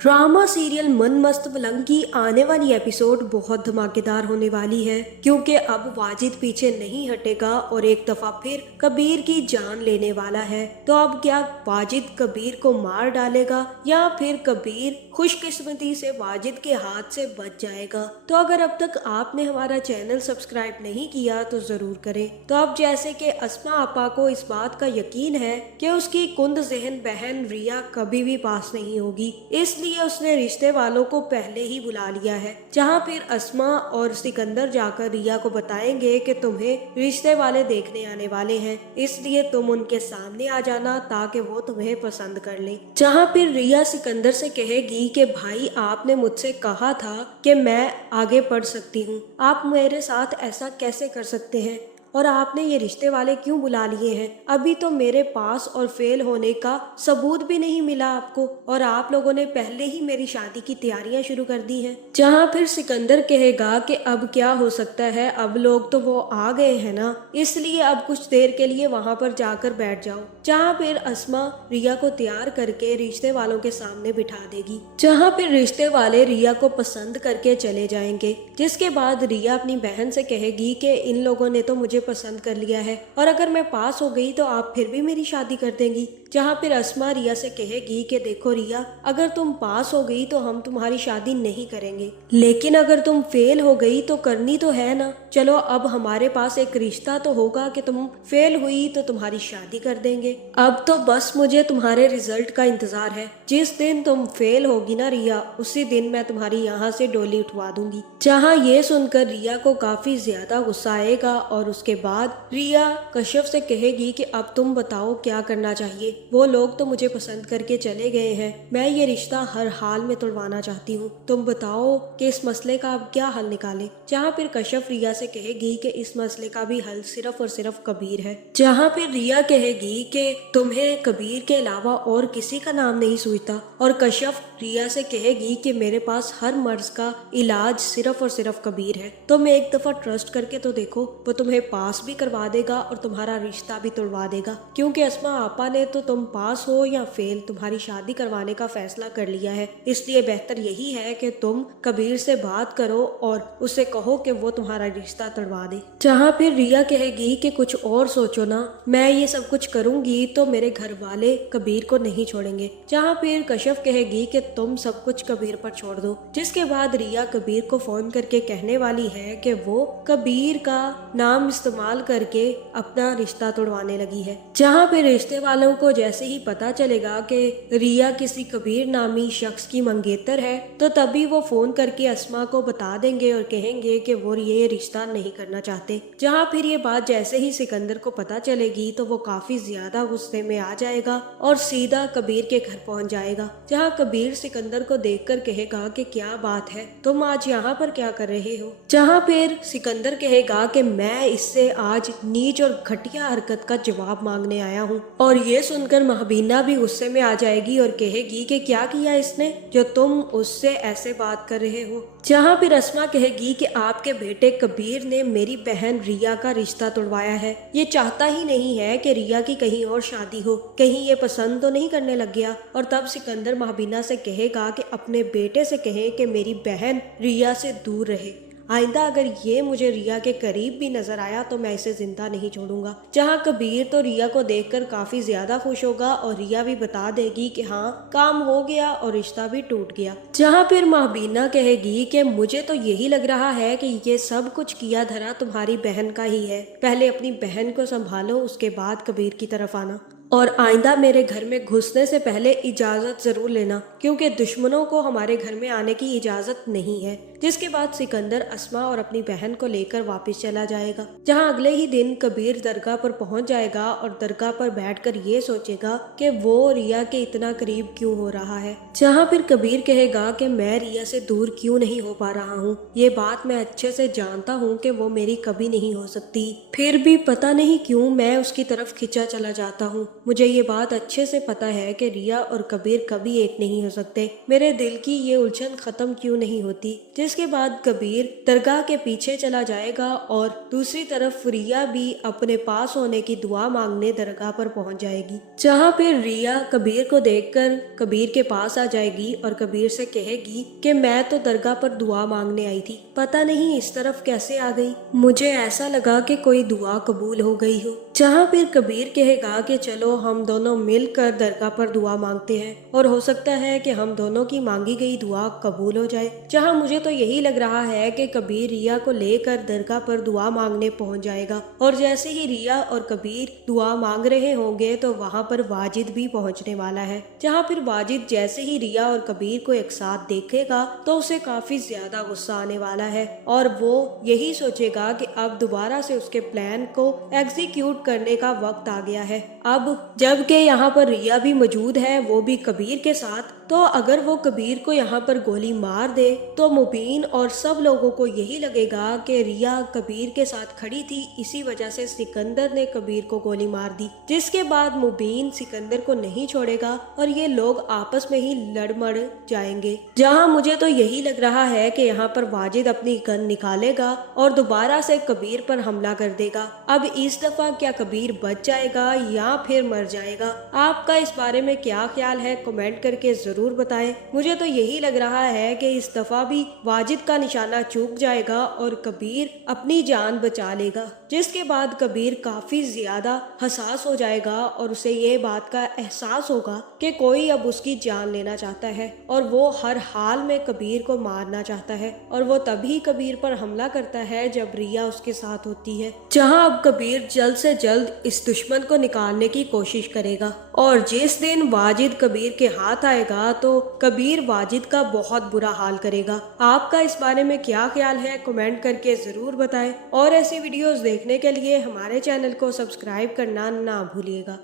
Drama serial मन मस्त पलंग की आने वाली एपिसोड बहुत धमाकेदार होने वाली है, क्योंकि अब वाजिद पीछे नहीं हटेगा और एक दफा फिर कबीर की जान लेने वाला है। तो अब क्या वाजिद कबीर को मार डालेगा या फिर कबीर खुशकिस्मती से वाजिद के हाथ से बच जाएगा। तो अगर अब तक आपने हमारा चैनल सब्सक्राइब नहीं किया तो जरूर करें। तो अब जैसे कि अस्मा आपा को इस बात का यकीन है कि उसकी कुंद ज़हन बहन रिया कभी भी पास नहीं होगी, इसलिए उसने रिश्ते वालों को पहले ही बुला लिया है, जहां फिर अस्मा और सिकंदर जाकर रिया को बताएंगे कि तुम्हें रिश्ते वाले देखने आने वाले हैं, इसलिए तुम उनके सामने आ जाना ताकि वो तुम्हें पसंद कर ले। जहां फिर रिया सिकंदर से कहेगी कि भाई आपने मुझसे कहा था कि मैं आगे बढ़ सकती हूँ, आप मेरे साथ ऐसा कैसे कर सकते हैं और आपने ये रिश्ते वाले क्यों बुला लिए हैं? अभी तो मेरे पास और फेल होने का सबूत भी नहीं मिला आपको, और आप लोगों ने पहले ही मेरी शादी की तैयारियां शुरू कर दी हैं। जहां फिर सिकंदर कहेगा कि अब क्या हो सकता है, अब लोग तो वो आ गए हैं ना, इसलिए अब कुछ देर के लिए वहां पर जाकर बैठ जाओ। जहां फिर अस्मा रिया को तैयार करके रिश्ते वालों के सामने बिठा देगी, जहां फिर रिश्ते वाले रिया को पसंद करके चले जाएंगे। जिसके बाद रिया अपनी बहन से कहेगी कि इन लोगों ने तो मुझे पसंद कर लिया है और अगर मैं पास हो गई तो आप फिर भी मेरी शादी कर देंगी। जहां फिर अस्मा रिया से कहेगी कि देखो रिया, अगर तुम पास हो गई तो हम तुम्हारी शादी नहीं करेंगे, लेकिन अगर तुम फेल हो गई तो करनी तो है ना। चलो अब हमारे पास एक रिश्ता तो होगा कि तुम फेल हुई तो तुम्हारी शादी कर देंगे। अब तो बस मुझे तुम्हारे रिजल्ट का इंतजार है। जिस दिन तुम फेल होगी ना रिया, उसी दिन मैं तुम्हारी यहाँ से डोली उठवा दूंगी। जहाँ ये सुनकर रिया को काफी ज्यादा गुस्सा आएगा और उसके बाद रिया कश्यप से कहेगी कि अब तुम बताओ क्या करना चाहिए। वो लोग तो मुझे पसंद करके चले गए हैं, मैं ये रिश्ता हर हाल में तोड़वाना चाहती हूँ, तुम बताओ कि इस मसले का अब क्या हल निकाले। जहाँ फिर कश्यप रिया से कहेगी कि इस मसले का भी हल सिर्फ और सिर्फ कबीर है। जहाँ फिर रिया कहेगी कि तुम्हें कबीर के अलावा और किसी का नाम नहीं सूझता, और कश्यप रिया से कहेगी कि मेरे पास हर मर्ज का इलाज सिर्फ और सिर्फ कबीर है, तुम एक दफा ट्रस्ट करके तो देखो, वो तुम्हें पास भी करवा देगा और तुम्हारा रिश्ता भी तोड़वा देगा। क्योंकि अस्मा आपा ने तो तुम पास हो या फेल तुम्हारी शादी करवाने का फैसला कर लिया है, इसलिए बेहतर यही है कि तुम कबीर से बात करो और उससे कहो कि वो तुम्हारा रिश्ता तोड़वा दे। जहाँ फिर रिया कहेगी कि कुछ और सोचो ना, मैं ये सब कुछ करूंगी तो मेरे घर वाले कबीर को नहीं छोड़ेंगे। जहाँ फिर कश्यप कहेगी कि तुम सब कुछ कबीर पर छोड़ दो। जिसके बाद रिया कबीर को फोन करके कहने वाली है कि वो कबीर का नाम इस्तेमाल करके अपना रिश्ता तोड़वाने लगी है। जहाँ पे रिश्ते वालों को जैसे ही पता चलेगा कि रिया किसी कबीर नामी शख्स की मंगेतर है, तो तभी वो फोन करके अस्मा को बता देंगे और कहेंगे कि वो ये रिश्ता नहीं करना चाहते। जहाँ फिर ये बात जैसे ही सिकंदर को पता चलेगी तो वो काफी ज्यादा गुस्से में आ जाएगा और सीधा कबीर के घर पहुंच जाएगा। जहाँ कबीर सिकंदर को देखकर कहेगा कि क्या बात है, तुम आज यहाँ पर क्या कर रहे हो। जहाँ फिर सिकंदर कहेगा कि मैं इससे आज नीच और घटिया हरकत का जवाब मांगने आया हूँ, और ये सुनकर महबीना भी गुस्से में आ जाएगी और कहेगी कि क्या किया इसने जो तुम उससे ऐसे बात कर रहे हो। जहाँ फिर अस्मा कहेगी कि आपके बेटे कबीर ने मेरी बहन रिया का रिश्ता तोड़वाया है, ये चाहता ही नहीं है कि रिया की कहीं और शादी हो, कहीं ये पसंद तो नहीं करने लग गया। और तब सिकंदर महबीना से कहेगा कि अपने बेटे से कहें कि मेरी बहन रिया से दूर रहे, आइंदा अगर ये मुझे रिया के करीब भी नजर आया तो मैं इसे जिंदा नहीं छोड़ूंगा। जहाँ कबीर तो रिया को देखकर काफी ज्यादा खुश होगा और रिया भी बता देगी कि हाँ काम हो गया और रिश्ता भी टूट गया। जहाँ फिर महबीना कहेगी कि मुझे तो यही लग रहा है कि ये सब कुछ किया धरा तुम्हारी बहन का ही है, पहले अपनी बहन को संभालो, उसके बाद कबीर की तरफ आना, और आइंदा मेरे घर में घुसने से पहले इजाजत जरूर लेना, क्योंकि दुश्मनों को हमारे घर में आने की इजाजत नहीं है। जिसके बाद सिकंदर अस्मा और अपनी बहन को लेकर वापस चला जाएगा। जहां अगले ही दिन कबीर दरगाह पर पहुंच जाएगा और दरगाह पर बैठकर ये सोचेगा कि वो रिया के इतना करीब क्यों हो रहा है। जहां फिर कबीर कहेगा कि मैं रिया से दूर क्यों नहीं हो पा रहा हूँ, ये बात मैं अच्छे से जानता हूँ कि वो मेरी कभी नहीं हो सकती, फिर भी पता नहीं क्यों मैं उसकी तरफ खिंचा चला जाता हूँ। मुझे ये बात अच्छे से पता है कि रिया और कबीर कभी एक नहीं हो सकते। मेरे दिल की ये उलझन खत्म क्यों नहीं होती। जिसके बाद कबीर दरगाह के पीछे चला जाएगा और दूसरी तरफ रिया भी अपने पास होने की दुआ मांगने दरगाह पर पहुंच जाएगी, जहां फिर रिया कबीर को देखकर कबीर के पास आ जाएगी और कबीर से कहेगी कि मैं तो दरगाह पर दुआ मांगने आई थी, पता नहीं इस तरफ कैसे आ गई। मुझे ऐसा लगा कि कोई दुआ कबूल हो गई हो। जहां फिर कबीर कहेगा कि चलो हम दोनों मिलकर दरगाह पर दुआ मांगते हैं और हो सकता है कि हम दोनों की मांगी गई दुआ कबूल हो जाए। जहां मुझे तो यही लग रहा है कि कबीर रिया को लेकर दरगाह पर दुआ मांगने पहुंच जाएगा और जैसे ही रिया और कबीर दुआ मांग रहे होंगे तो वहां पर वाजिद भी पहुंचने वाला है। जहां फिर वाजिद जैसे ही रिया और कबीर को एक साथ देखेगा तो उसे काफी ज्यादा गुस्सा आने वाला है और वो यही सोचेगा कि अब दोबारा से उसके प्लान को एग्जीक्यूट करने का वक्त आ गया है। अब जबकि यहाँ पर रिया भी मौजूद है, वो भी कबीर के साथ, तो अगर वो कबीर को यहाँ पर गोली मार दे तो मुबीन और सब लोगों को यही लगेगा कि रिया कबीर के साथ खड़ी थी, इसी वजह से सिकंदर ने कबीर को गोली मार दी। जिसके बाद मुबीन सिकंदर को नहीं छोड़ेगा और ये लोग आपस में ही लड़ मड़ जाएंगे। जहाँ मुझे तो यही लग रहा है कि यहाँ पर वाजिद अपनी गन निकालेगा और दोबारा से कबीर पर हमला कर देगा। अब इस दफा क्या कबीर बच जाएगा या फिर मर जाएगा? आपका इस बारे में क्या ख्याल है, कमेंट करके जरूर बताएं। मुझे तो यही लग रहा है कि इस दफा भी वाजिद का निशाना चूक जाएगा और कबीर अपनी जान बचा लेगा। जिसके बाद कबीर काफी ज्यादा हसास हो जाएगा और उसे ये बात का एहसास होगा कि कोई अब उसकी जान लेना चाहता है और वो हर हाल में कबीर को मारना चाहता है और वो तभी कबीर पर हमला करता है जब रिया उसके साथ होती है। जहां अब कबीर जल्द से जल्द इस दुश्मन को निकालने की कोशिश करेगा और जिस दिन वाजिद कबीर के हाथ आएगा तो कबीर वाजिद का बहुत बुरा हाल करेगा। आपका इस बारे में क्या ख्याल है, कमेंट करके जरूर बताएं और ऐसी वीडियोस देखने के लिए हमारे चैनल को सब्सक्राइब करना ना भूलिएगा।